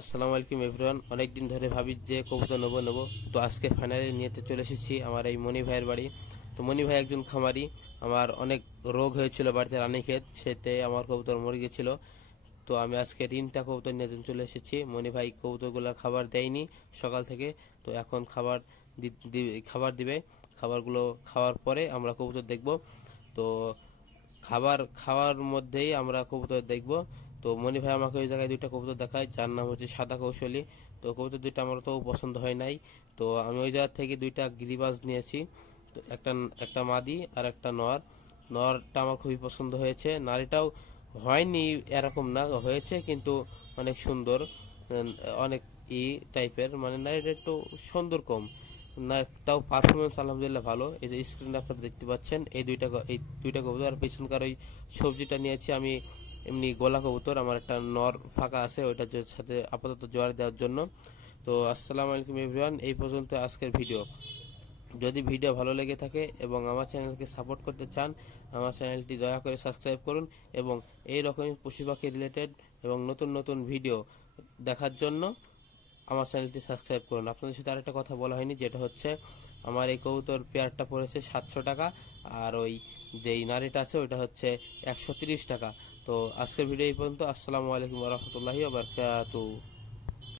আসসালামু আলাইকুম এভরিওয়ান। অনেকদিন ধরে ভাবি যে কবুতর নেবো, তো আজকে ফাইনালি নিতে চলে এসেছি আমার এই মনি ভাইয়ের বাড়ি। তো মনি ভাই একজন খামারি। আমার অনেক রোগ হয়েছিল বাড়িতে, রানীক্ষেত, সেতে আমার কবুতর মরে গেছিল। তো আমি আজকে 3টা কবুতর নিয়ে চলে এসেছি। মনি ভাই কবুতরগুলো খাবার দেয়নি সকাল থেকে, তো এখন খাবার দিবে। খাবারগুলো খাওয়ার পরে আমরা কবুতর দেখব। তো খাবার খাওয়ার মধ্যেই আমরা কবুতর দেখব। তো মনি ভাই আমাকে ওই জায়গায় 2টা কবুতর দেখায়, যার নাম হচ্ছে সাদা কৌশলী। তো কবুতর 2টা আমার তো পছন্দ হয় নাই। তো আমি ওই জায়গা থেকে 2টা গিরিবাজ নিয়েছি। তো একটা একটা মাদি আর একটা নর। নরটা আমার খুবই পছন্দ হয়েছে, নারীটাও হয়নি এরকম না, হয়েছে কিন্তু অনেক সুন্দর। অনেক টাইপের, মানে নারীটা একটু সুন্দর কম না, তাও পারফরমেন্স আলহামদুলিল্লাহ ভালো। এই যে স্ক্রিনে আপনারা দেখতে পাচ্ছেন এই দুইটা কবুতর। আর পেছনকার ওই সবজিটা নিয়েছি আমি এমনি গোলা কবুতর। আমার একটা নর ফাঁকা আছে, ওইটার সাথে আপাতত জোয়ার দেওয়ার জন্য। তো আসসালামু আলাইকুম এভরিওয়ান, এই পর্যন্ত আজকের ভিডিও। যদি ভিডিও ভালো লেগে থাকে এবং আমার চ্যানেলকে সাপোর্ট করতে চান, আমার চ্যানেলটি দয়া করে সাবস্ক্রাইব করুন এবং এই রকমই পশু পাখি রিলেটেড এবং নতুন নতুন ভিডিও দেখার জন্য আমার চ্যানেলটি সাবস্ক্রাইব করুন। আপনাদের সাথে আরেকটা কথা বলা হয়নি, যেটা হচ্ছে আমার এই কবুতর পেয়ারটা পড়েছে 700 টাকা, আর ওই যেই নারীটা আছে ওইটা হচ্ছে 130 টাকা। তো আজকের ভিডিও এই পর্যন্ত। আসসালামু আলাইকুম ওয়া রাহমাতুল্লাহি ওয়া বারাকাতুহু।